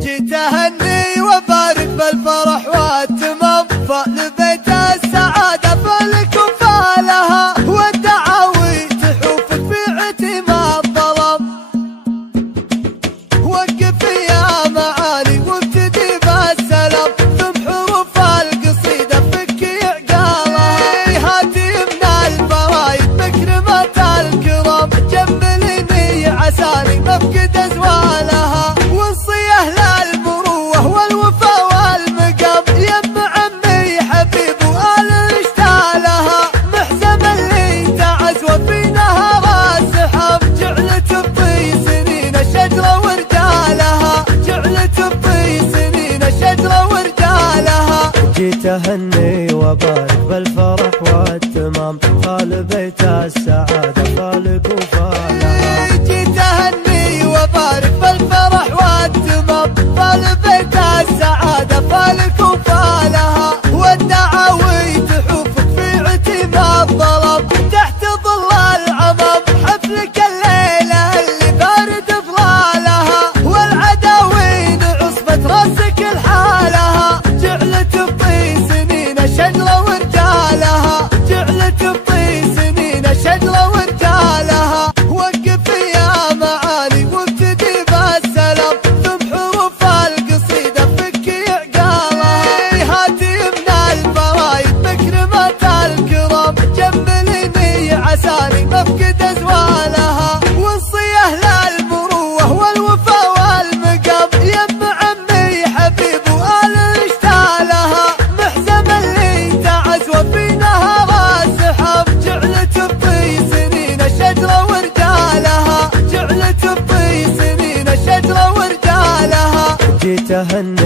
جيت اهني وبارك بالفرح والتمام، فلبيت السعادة فلك وفالها، والدعاوي تحوفك في عتم الظلام. وقف يا معالي وابتدي بالسلام، ثم حروف القصيدة فكي عقالها، هاتي من الفرايد مكرمة الكرام، جملني عساني مفقد ازوالها، وصيه للمروة والوفا والمقام، يم عمي حبيب وآل اشتالها، محزم اللي تعز وفي نهر السحاب، جعلت بطي سنين الشجرة ورجالها، جعلت بطي سنين الشجرة ورجالها. جيت اهني وبارك بالفرح والتمام، خال بيت السعادة خالق وفالها. جيت اهني وبارك بالفرح والتمام، خال بيت السعادة خالق وفالها، والدعاوي تحوفك في عتم الظلام، تحت ظل العمام حفلك الليلة اللي بارد ظلالها، والعداوين عصبة راسك لحالها، جعلت بطي سنين الشجرة ورجالها، جعلت بطي سنين الشجرة ورجالها. وقف يا معالي وابتدي بالسلام، ثم حروف القصيدة فكي عقالها، هاتي من الفرايد مكرمة الكرام، جملني عساني مفقد ازوالها، وصيه للمروة والوفا والمقام، يم عمي حبيب وآل اشتالها، محزم اللي تعز وفي نهر السحاب، جعلت بطي سنين الشجرة ورجالها، جعلت بطي سنين الشجرة ورجالها. جيت اهني